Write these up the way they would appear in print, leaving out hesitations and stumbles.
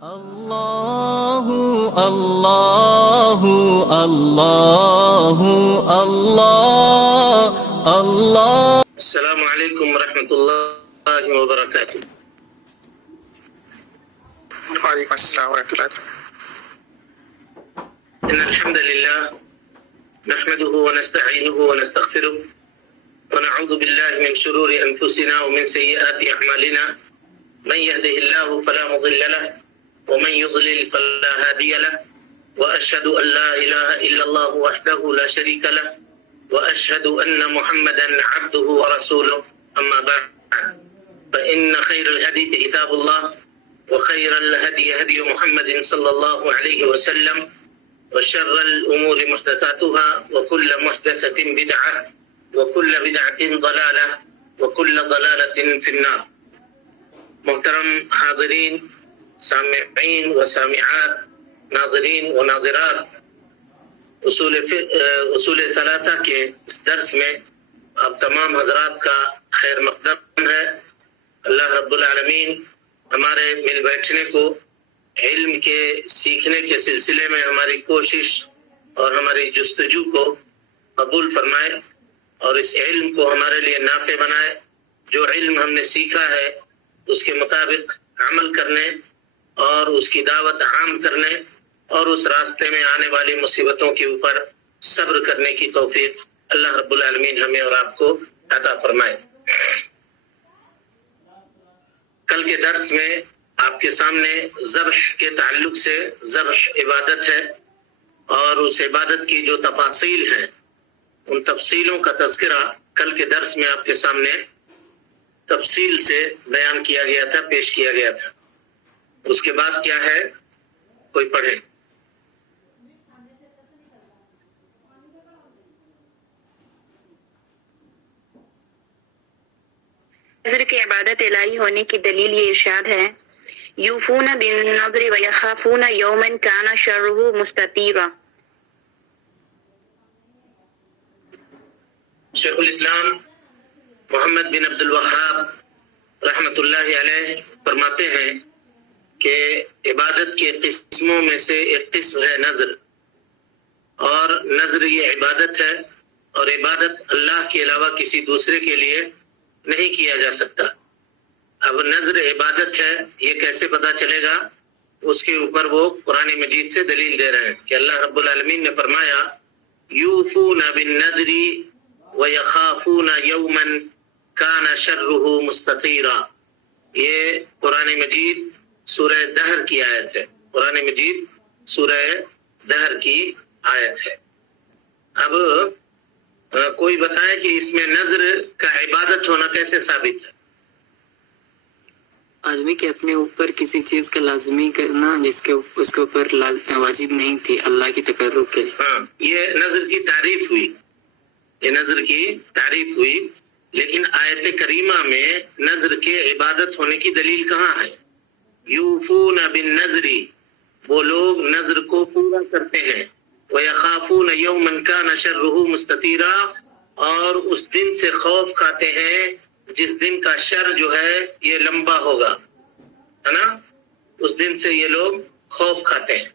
الله الله الله الله الله. السلام عليكم ورحمة الله وبركاته. وعليكم السلام ورحمة الله. إن الحمد لله نحمده ونستعينه ونستغفره ونعوذ بالله من شرور أنفسنا ومن سيئات أعمالنا. من يهده الله فلا مضل له ومن يضلل فلا هادي له وأشهد أن لا إله إلا الله وحده لا شريك له وأشهد أن محمدا عبده ورسوله. أما بعد فإن خير الحديث كتاب الله وخير الهدي هدي محمد صلى الله عليه وسلم وشر الأمور محدثاتها وكل محدثة بدعة وكل بدعة ضلالة وكل ضلالة في النار. محترم حاضرین، سامعین و سامعات، ناظرین و ناظرات، اصول ثلاثہ کے اس درس میں آپ تمام حضرات کا خیر مقدم ہے. اللہ رب العالمین ہمارے مل بیٹھنے کو علم کے سیکھنے کے سلسلے میں ہماری کوشش اور ہماری جستجو کو قبول فرمائے اور اس علم کو ہمارے لیے نافع بنائے. جو علم ہم نے سیکھا ہے اس کے مطابق عمل کرنے اور اس کی دعوت عام کرنے اور اس راستے میں آنے والی مصیبتوں کے اوپر صبر کرنے کی توفیق اللہ رب العالمین ہمیں اور آپ کو عطا فرمائے. کل کے درس میں آپ کے سامنے ذبح کے تعلق سے، ذبح عبادت ہے اور اس عبادت کی جو تفاصیل ہیں ان تفصیلوں کا تذکرہ کل کے درس میں آپ کے سامنے تفصیل سے بیان کیا گیا تھا، پیش کیا گیا تھا. اس کے بعد کیا ہے، کوئی پڑھے. نظر کی عبادت الہی ہونے کی دلیل یہ ارشاد ہے، یوفون بالنظر ویخافون یوما کان شرہ مستطیرا. شیخ الاسلام محمد بن عبد الوہاب رحمۃ اللہ علیہ فرماتے ہیں کہ عبادت کے قسموں میں سے ایک قسم ہے نظر، اور نظر یہ عبادت ہے اور عبادت اللہ کے علاوہ کسی دوسرے کے لیے نہیں کیا جا سکتا. اب نظر عبادت ہے یہ کیسے پتا چلے گا؟ اس کے اوپر وہ قرآن مجید سے دلیل دے رہے ہیں کہ اللہ رب العالمین نے فرمایا یوفون بالنذر ویخافون یوما کان شرہ مستطیرا. یہ قرآن مجید سورہ دہر کی آیت ہے. قرآن مجید سورہ دہر کی آیت ہے. اب کوئی بتائے کہ اس میں نظر کا عبادت ہونا کیسے ثابت ہے؟ آدمی کے اپنے اوپر کسی چیز کا لازمی کرنا جس کے اس کے اوپر واجب نہیں تھی اللہ کی تقرب کے لیے. ہاں، یہ نظر کی تعریف ہوئی، یہ نظر کی تعریف ہوئی. لیکن آیت کریمہ میں نظر کے عبادت ہونے کی دلیل کہاں ہے؟ یوفون بالنذر، وہ لوگ نظر کو پورا کرتے ہیں. وَيَخَافُونَ يَوْمًا كَانَ شَرُّهُ مُسْتَطِيرًا، اور اس دن سے خوف کھاتے ہیں جس دن کا شر جو ہے یہ لمبا ہوگا، ہے نا؟ اس دن سے یہ لوگ خوف کھاتے ہیں.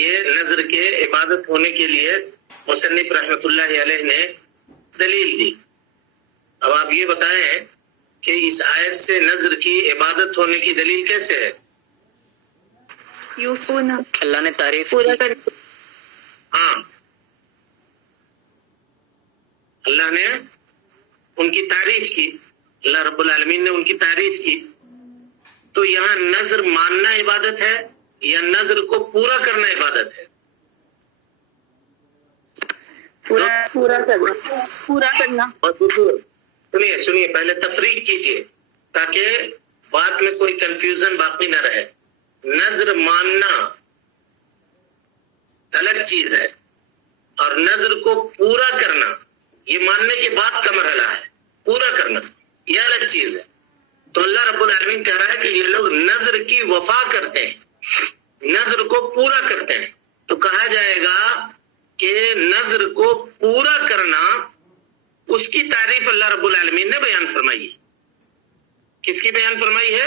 یہ نظر کے عبادت ہونے کے لیے مصنف رحمۃ اللہ علیہ نے دلیل دی. اب آپ یہ بتائیں کہ اس آیت سے نظر کی عبادت ہونے کی دلیل کیسے ہے؟ یوفون، اللہ نے تعریف پورا کی. کر. ہاں، اللہ نے ان کی تعریف کی، اللہ رب العالمین نے ان کی تعریف کی. تو یہاں نظر ماننا عبادت ہے یا نظر کو پورا کرنا عبادت ہے؟ پورا کرنا. اور سنیے پہلے تفریق کیجئے تاکہ بات میں کوئی کنفیوژن باقی نہ رہے. نظر ماننا الگ چیز ہے اور نظر کو پورا کرنا یہ ماننے کے بعد کا مرحلہ ہے. پورا کرنا یہ الگ چیز ہے. تو اللہ رب العالمین کہہ رہا ہے کہ یہ لوگ نظر کی وفا کرتے ہیں، نظر کو پورا کرتے ہیں. تو کہا جائے گا کہ نظر کو پورا کرنا اس کی تعریف اللہ رب العالمین نے بیان فرمائی ہے. کس کی بیان فرمائی ہے؟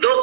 2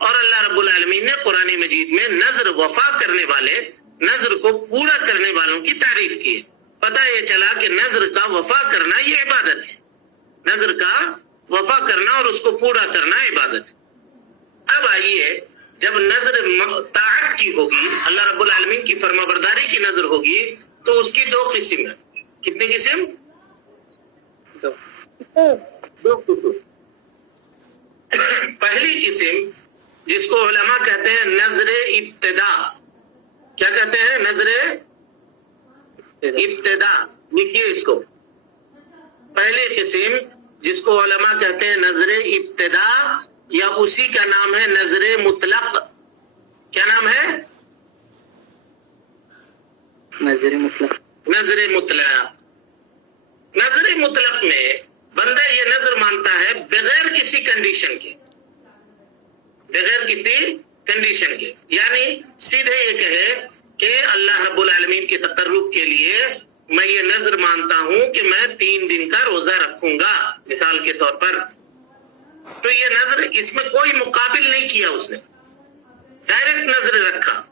اور اللہ رب العالمین نے قرآن مجید میں نظر وفا کرنے والے، نظر کو پورا کرنے والوں کی تعریف کی ہے۔ پتہ یہ چلا کہ نظر کا وفا کرنا یہ عبادت ہے، نظر کا وفا کرنا اور اس کو پورا کرنا عبادت ہے۔ اب آئیے، جب نظر طاعت کی ہوگی، اللہ رب العالمین کی فرما برداری کی نظر ہوگی، تو اس کی دو قسم ہے۔ کتنی قسم؟ دو قسم۔ پہلی قسم جس کو علماء کہتے ہیں نظر ابتدا، کیا کہتے ہیں؟ نظر ابتدا، لکھیے اس کو۔ پہلی قسم جس کو علماء کہتے ہیں نظر ابتدا، یا اسی کا نام ہے نظر مطلق۔ کیا نام ہے؟ نظر مطلق۔ نظر مطلق۔ نظر مطلق میں بندہ یہ نظر مانتا ہے بغیر کسی کنڈیشن کے، بغیر کسی کنڈیشن کے، یعنی سیدھے یہ کہے کہ اللہ رب العالمین کے تقرب کے لیے میں یہ نظر مانتا ہوں کہ میں 3 دن کا روزہ رکھوں گا، مثال کے طور پر۔ تو یہ نظر، اس میں کوئی مقابل نہیں کیا اس نے، ڈائریکٹ نظر رکھا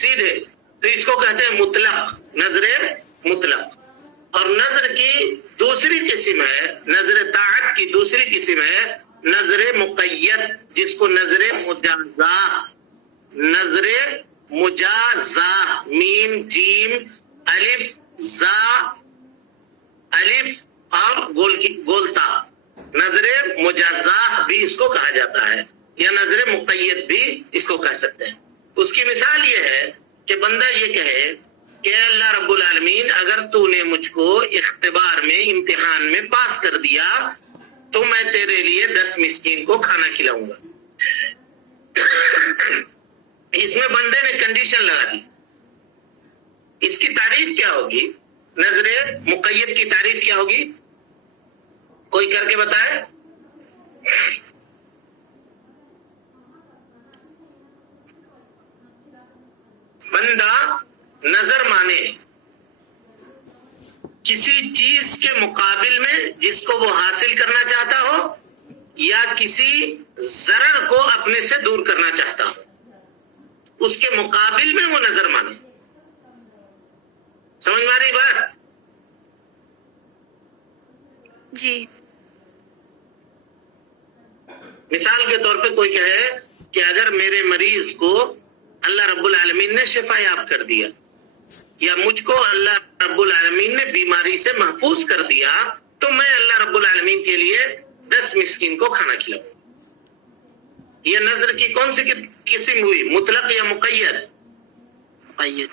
سیدھے، تو اس کو کہتے ہیں مطلق، نظر مطلق۔ اور نظر کی دوسری قسم ہے، نظر طاعت کی دوسری قسم ہے نظر مقید، جس کو نظر مجازہ، نظر مجازہ، میم جیم الف زا الف اور گولتا، نظر مجازہ بھی اس کو کہا جاتا ہے، یا نظر مقید بھی اس کو کہہ سکتے ہیں۔ اس کی مثال یہ ہے کہ بندہ یہ کہے کہ اللہ رب العالمین اگر تو نے مجھ کو اختبار میں، امتحان میں پاس کر دیا تو میں تیرے لیے 10 مسکین کو کھانا کھلاؤں گا۔ اس میں بندے نے کنڈیشن لگا دی۔ اس کی تعریف کیا ہوگی؟ نظر مقید کی تعریف کیا ہوگی؟ کوئی کر کے بتائے؟ بندہ نظر مانے کسی چیز کے مقابل میں جس کو وہ حاصل کرنا چاہتا ہو، یا کسی ضرر کو اپنے سے دور کرنا چاہتا ہو، اس کے مقابل میں وہ نظر مانے۔ سمجھ میں آ رہی بات؟ جی مثال کے طور پہ کوئی کہے کہ اگر میرے مریض کو اللہ رب العالمین نے شفا یاب کر دیا، یا مجھ کو اللہ رب العالمین نے بیماری سے محفوظ کر دیا، تو میں اللہ رب العالمین کے لیے 10 مسکین کو کھانا کھلاؤں۔ یہ نظر کی کون سی قسم ہوئی؟ مطلق یا مقید؟ مقید۔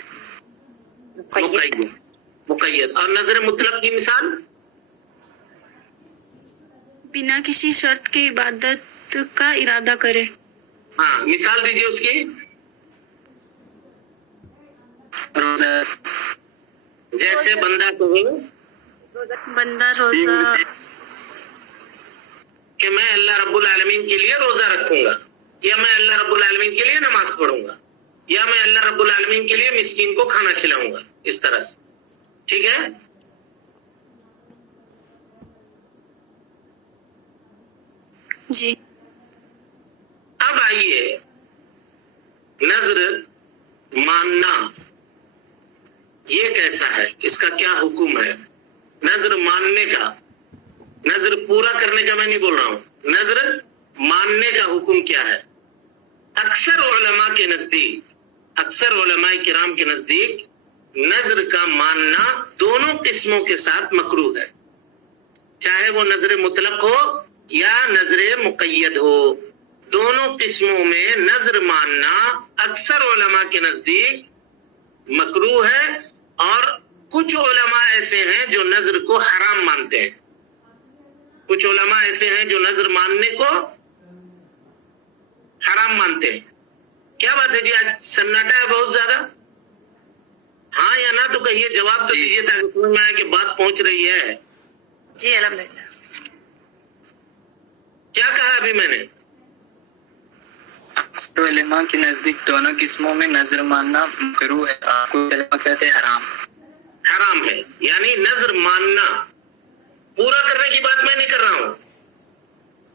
مقید۔ اور نظر مطلق کی مثال؟ بنا کسی شرط کے عبادت کا ارادہ کرے۔ ہاں، مثال دیجیے اس کی۔ جیسے بندہ کہے، بندہ روزہ، کہ میں اللہ رب العالمین کے لیے روزہ رکھوں گا، یا میں اللہ رب العالمین کے لیے نماز پڑھوں گا، یا میں اللہ رب العالمین کے لیے مسکین کو کھانا کھلاؤں گا، اس طرح سے۔ ٹھیک ہے؟ جی اب آئیے، نظر ماننا یہ کیسا ہے؟ اس کا کیا حکم ہے؟ نظر ماننے کا، نظر پورا کرنے کا میں نہیں بول رہا ہوں، نظر ماننے کا حکم کیا ہے؟ اکثر علماء کے نزدیک، اکثر علماء کرام کے نزدیک نظر کا ماننا دونوں قسموں کے ساتھ مکروہ ہے، چاہے وہ نظر مطلق ہو یا نظر مقید ہو۔ دونوں قسموں میں نظر ماننا اکثر علماء کے نزدیک مکروہ ہے، اور کچھ علماء ایسے ہیں جو نظر کو حرام مانتے ہیں، کچھ علماء ایسے ہیں جو نظر ماننے کو حرام مانتے ہیں۔ کیا بات ہے جی؟ آج سناٹا ہے بہت زیادہ، ہاں یا نہ تو کہیے، جواب تو دیجیے تاکہ سمجھ میں آئے کہ بات پہنچ رہی ہے۔ جی الحمدللہ۔ کیا کہا ابھی میں نے؟ علماء کے نزدیک دونوں قسموں میں نظر ماننا مکروہ ہے، کچھ علماء کہتے ہیں حرام، حرام ہے، یعنی نظر ماننا، پورا کرنے کی بات میں نہیں کر رہا ہوں،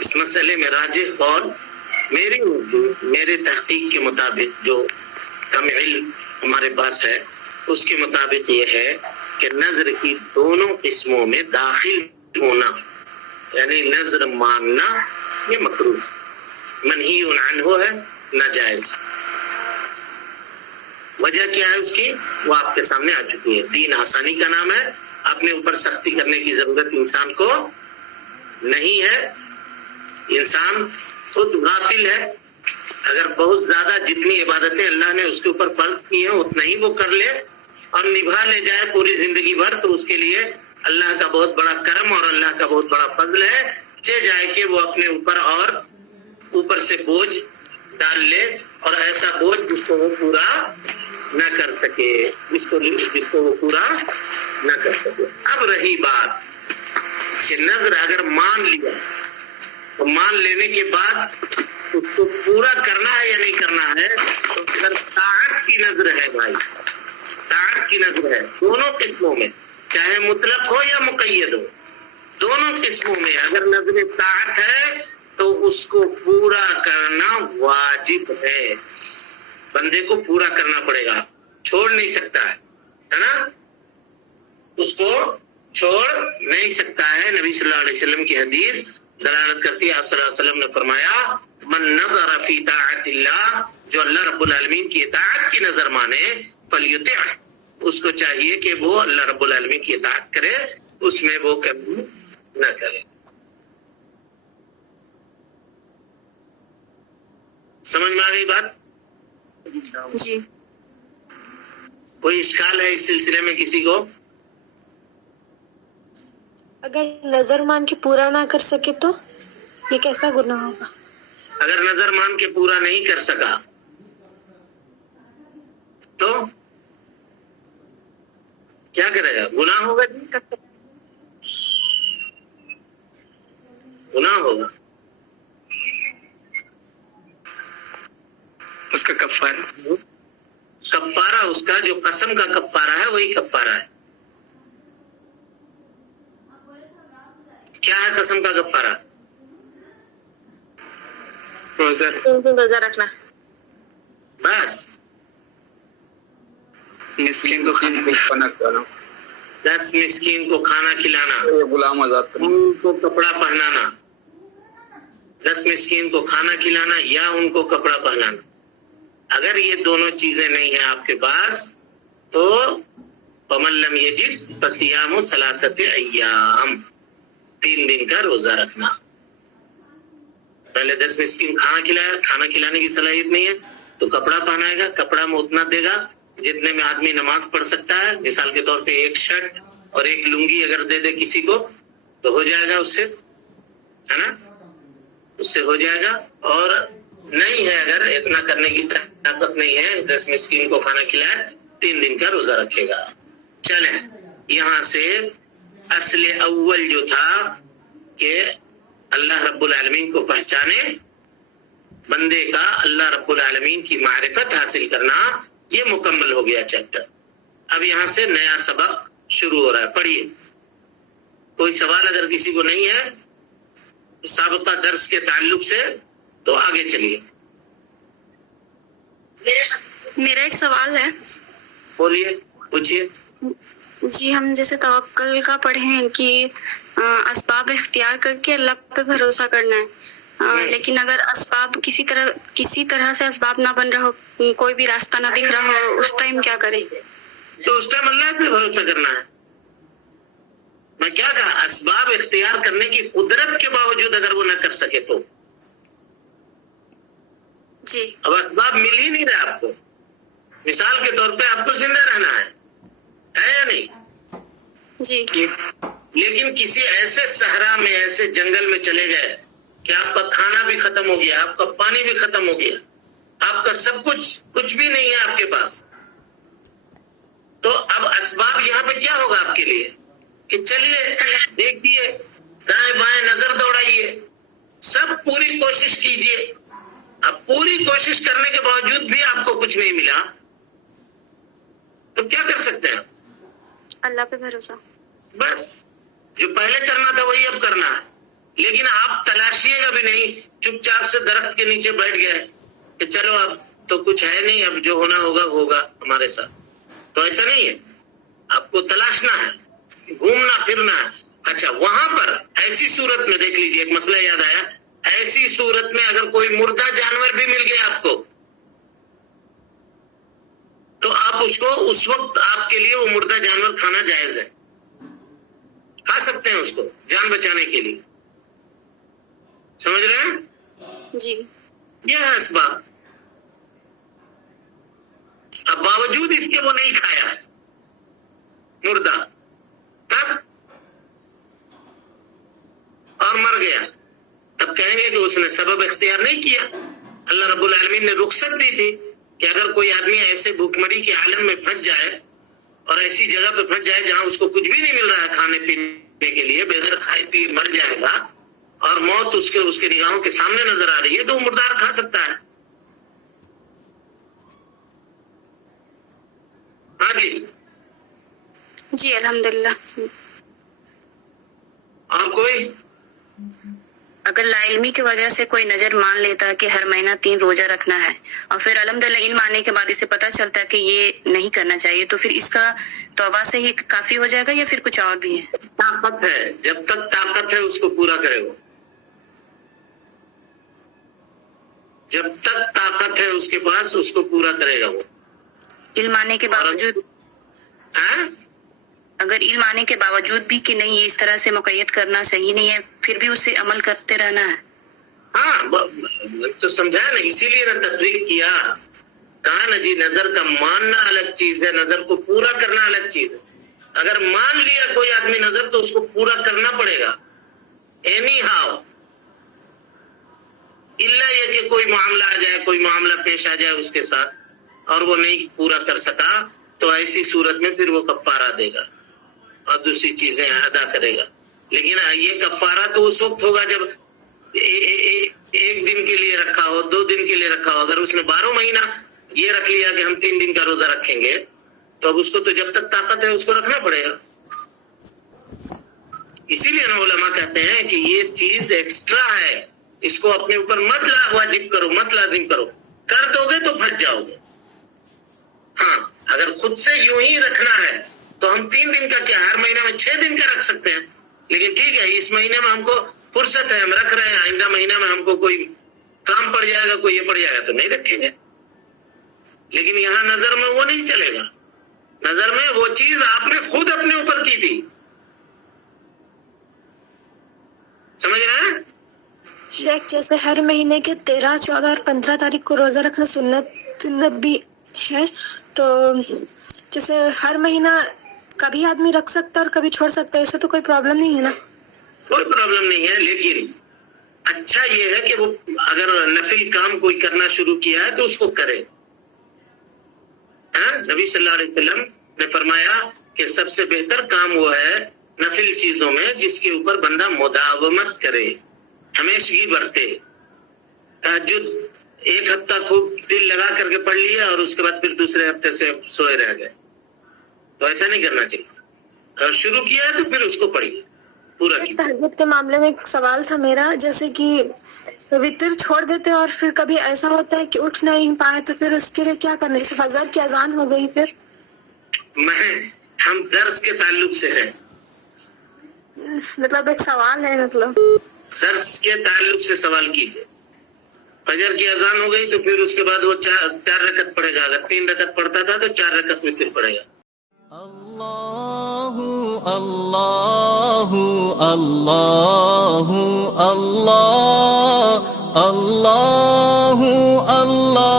اس مسئلے میں راجح قول میرے تحقیق کے مطابق جو کم علم ہمارے پاس ہے اس کے مطابق یہ ہے کہ نظر کی دونوں قسموں میں داخل ہونا یعنی نظر ماننا یہ مکروہ منہی عنہ ہے ناجائز. وجہ کیا ہے اس کی وہ آپ کے سامنے آ چکی ہے. دین آسانی کا نام ہے, اپنے اوپر سختی کرنے کی ضرورت انسان کو نہیں ہے. انسان خود غافل ہے, اگر بہت زیادہ جتنی عبادتیں اللہ نے اس کے اوپر فرض کی ہیں اتنا ہی وہ کر لے اور نبھا لے جائے پوری زندگی بھر تو اس کے لیے اللہ کا بہت بڑا کرم اور اللہ کا بہت بڑا فضل ہے. چہ جائے کہ وہ اپنے اوپر اور اوپر سے بوجھ ڈال لے اور ایسا بوجھ جس کو وہ پورا نہ کر سکے, جس کو وہ پورا نہ کر سکے. اب رہی بات کہ نظر اگر مان لیا تو مان لینے کے بعد اس کو پورا کرنا ہے یا نہیں کرنا ہے, تو اگر طاعت کی نظر ہے بھائی, طاعت کی نظر ہے دونوں قسموں میں, چاہے مطلق ہو یا مقید ہو, دونوں قسموں میں اگر نظر طاعت ہے تو اس کو پورا کرنا واجب ہے. بندے کو پورا کرنا پڑے گا, چھوڑ نہیں سکتا ہے نا, اس کو چھوڑ نہیں سکتا ہے. نبی صلی اللہ علیہ وسلم کی حدیث دلالت کرتی ہے, آپ صلی اللہ علیہ وسلم نے فرمایا من نظر فی طاعت اللہ, جو اللہ رب العالمین کی اطاعت کی نظر مانے فلیطع, اس کو چاہیے کہ وہ اللہ رب العالمین کی اطاعت کرے, اس میں وہ کمی نہ کرے. سمجھ میں آ گئی بات؟ جی. کوئی اشکال ہے اس سلسلے میں کسی کو؟ اگر نظر مان کے پورا نہ کر سکے تو یہ کیسا گناہ ہوگا؟ اگر نظر مان کے پورا نہیں کر سکا تو کیا کرے گا؟ گناہ ہوگا, گناہ ہوگا. اس کا کفارہ کفارہ اس کا جو قسم کا کفارہ ہے وہی کفارہ ہے. کیا ہے قسم کا کفارہ؟ روزہ رکھنا. بس مسکین کو کھانا 10 مسکین کو کھانا کھلانا, غلام آزاد کرنا, ان کو کپڑا پہنانا. 10 مسکین کو کھانا کھلانا یا ان کو کپڑا پہنانا. اگر یہ دونوں چیزیں نہیں ہیں آپ کے پاس تو فمن لم یجد فصیام 3 ایام, 3 دن کا روزہ رکھنا. پہلے 10 مسکین کھانا کھلانے کی صلاحیت نہیں ہے تو کپڑا پہنائے گا, کپڑا میں اتنا دے گا جتنے میں آدمی نماز پڑھ سکتا ہے. مثال کے طور پہ ایک شرٹ اور ایک لنگی اگر دے دے کسی کو تو ہو جائے گا, اس سے ہے نا, اس سے ہو جائے گا. اور نہیں ہے اگر اتنا کرنے کی طاقت نہیں ہے 10 مسکین کو کھانا کھلائے 3 دن کا روزہ رکھے گا. چلیں یہاں سے اصل اول جو تھا کہ اللہ رب العالمین کو پہچانے, بندے کا اللہ رب العالمین کی معرفت حاصل کرنا, یہ مکمل ہو گیا چیپٹر. اب یہاں سے نیا سبق شروع ہو رہا ہے, پڑھیے. کوئی سوال اگر کسی کو نہیں ہے سابقہ درس کے تعلق سے تو آگے چلیے. میرا ایک سوال ہے. بولیے, پوچھیے. جی, ہم جیسے توکل کا پڑھے ہیں کہ اسباب اختیار کر کے اللہ پہ بھروسہ کرنا ہے, لیکن اگر اسباب کسی طرح سے اسباب نہ بن رہا ہو, کوئی بھی راستہ نہ دکھ رہا ہو, اس ٹائم کیا کریں؟ تو اس ٹائم اللہ پہ بھروسہ کرنا ہے. میں کیا کہا, اسباب اختیار کرنے کی قدرت کے باوجود اگر وہ نہ کر سکے تو جی. اب اسباب مل ہی نہیں رہا آپ کو. مثال کے طور پہ آپ کو زندہ رہنا ہے یا نہیں؟ جی. لیکن کسی ایسے صحرا میں, ایسے جنگل میں چلے گئے کہ آپ کا کھانا بھی ختم ہو گیا, آپ کا پانی بھی ختم ہو گیا, آپ کا سب کچھ بھی نہیں ہے آپ کے پاس. تو اب اسباب یہاں پہ کیا ہوگا آپ کے لیے کہ چلیے دیکھیے, دائیں بائیں نظر دوڑائیے, سب پوری کوشش کیجیے. اب پوری کوشش کرنے کے باوجود بھی آپ کو کچھ نہیں ملا تو کیا کر سکتے ہیں؟ اللہ پہ بھروسہ. بس جو پہلے کرنا تھا وہی اب کرنا ہے. لیکن آپ تلاشیے گا بھی نہیں, چپ چاپ سے درخت کے نیچے بیٹھ گئے کہ چلو اب تو کچھ ہے نہیں, اب جو ہونا ہوگا ہوگا ہمارے ساتھ. تو ایسا نہیں ہے, آپ کو تلاشنا ہے, گھومنا پھرنا ہے. اچھا, وہاں پر ایسی صورت میں دیکھ لیجئے, ایک مسئلہ یاد آیا, ایسی صورت میں اگر کوئی مردہ جانور بھی مل گیا آپ کو, تو آپ اس کو اس وقت آپ کے لیے وہ مردہ جانور کھانا جائز ہے, کھا سکتے ہیں اس کو جان بچانے کے لیے. سمجھ رہے ہیں؟ جی. یہ ہے اسباب. اب باوجود اس کے وہ نہیں کھایا مردہ, تب اور مر گیا, تب کہیں گے کہ اس نے سبب اختیار نہیں کیا. اللہ رب العالمین نے رخصت دی تھی کہ اگر کوئی آدمی ایسے بھوکمری کے عالم میں پھنس جائے اور ایسی جگہ پہ پھنس جائے جہاں اس کو کچھ بھی نہیں مل رہا ہے کھانے پینے کے لیے, بغیر کھائے پیے مر جائے گا اور موت اس کے نگاہوں کے سامنے نظر آ رہی ہے, تو وہ مردار کھا سکتا ہے. ہاں جی. جی الحمدللہ. اور کوئی؟ اگر لا علمی کی وجہ سے کوئی نظر مان لیتا کہ ہر مہینہ 3 روزہ رکھنا ہے, اور پھر الحمدللہ علم آنے کے بعد اسے پتہ چلتا کہ یہ نہیں کرنا چاہیے, تو پھر اس کا توبہ سے ہی کافی ہو جائے گا یا پھر کچھ اور بھی ہے؟ طاقت ہے, جب تک طاقت ہے اس کو پورا کرے وہ, جب تک طاقت ہے اس کے پاس اس کو پورا کرے گا وہ. علم آنے کے باوجود, اگر علم آنے کے باوجود بھی کہ نہیں یہ اس طرح سے مقید کرنا صحیح نہیں ہے, پھر بھی اسے عمل کرتے رہنا ہے. ہاں تو سمجھایا نا, اسی لیے نا تفریق کیا, کہا نا جی نظر کا ماننا الگ چیز ہے, نظر کو پورا کرنا الگ چیز ہے. اگر مان لیا کوئی آدمی نظر تو اس کو پورا کرنا پڑے گا اینی ہاؤ, الا یہ کہ کوئی معاملہ آ جائے, کوئی معاملہ پیش آ جائے اس کے ساتھ اور وہ نہیں پورا کر سکا, تو ایسی صورت میں پھر وہ کفارہ دے گا اور دوسری چیزیں ادا کرے گا. لیکن یہ کفارہ تو اس وقت ہوگا جب ایک دن کے لیے رکھا ہو, 2 دن کے لیے رکھا ہو. اگر اس نے 12 مہینہ یہ رکھ لیا کہ ہم 3 دن کا روزہ رکھیں گے, تو اب اس کو تو جب تک طاقت ہے اس کو رکھنا پڑے گا. اسی لیے نا علماء کہتے ہیں کہ یہ چیز ایکسٹرا ہے, اس کو اپنے اوپر مت واجب کرو, مت لازم کرو, کر دو گے تو پھنس جاؤ گے. ہاں اگر خود سے یوں ہی رکھنا ہے تو ہم 3 دن کا کیا, ہر مہینے میں 6 دن کا رکھ سکتے ہیں. لیکن ٹھیک ہے اس مہینے میں ہم کو فرصت ہے, ہم رکھ رہے ہیں, آئندہ مہینہ میں ہم کو کوئی کام پڑ جائے گا, کوئی یہ پڑ جائے گا تو نہیں رکھیں گے. لیکن یہاں نظر میں وہ نہیں چلے گا, نظر میں وہ چیز آپ نے خود اپنے اوپر کی تھی. سمجھ رہے ہیں شیخ؟ جیسے ہر مہینے کے 13, 14 اور 15 تاریخ کو روزہ رکھنا سنت بھی ہے, تو جیسے ہر مہینہ کبھی آدمی رکھ سکتا اور کبھی چھوڑ سکتا ہے, اسے تو کوئی پرابلم نہیں ہے نا؟ کوئی پرابلم نہیں ہے, لیکن اچھا یہ ہے کہ وہ اگر نفل کام کوئی کرنا شروع کیا ہے تو اس کو کرے. نبی صلی اللہ علیہ وسلم نے فرمایا کہ سب سے بہتر کام وہ ہے نفل چیزوں میں جس کے اوپر بندہ مداومت کرے, ہمیشگی برتے. تہجد 1 ہفتہ خوب دل لگا کر کے پڑھ لیا اور اس کے بعد پھر دوسرے ہفتے سے سوئے رہ گئے, تو ایسا نہیں کرنا چاہیے. اگر شروع کیا ہے تو پھر اس کو پڑھیے پورا. تہجد کے معاملے میں ایک سوال تھا میرا, جیسے کہ وتر چھوڑ دیتے اور پھر کبھی ایسا ہوتا ہے کہ اٹھ نہیں پائے, تو پھر اس کے لیے کیا کرنا؟ جیسے فجر کی اذان ہو گئی, پھر ہم درس کے تعلق سے ہیں, مطلب ایک سوال ہے, مطلب درس کے تعلق سے سوال کیجیے. فجر کی اذان ہو گئی تو پھر اس کے بعد وہ 4 رکعت پڑھے گا. اگر 3 رکعت پڑھتا تھا تو 4 رکعت میں پھر پڑھے گا. اللہ اللہ اللہ اللہ اللہ اللہ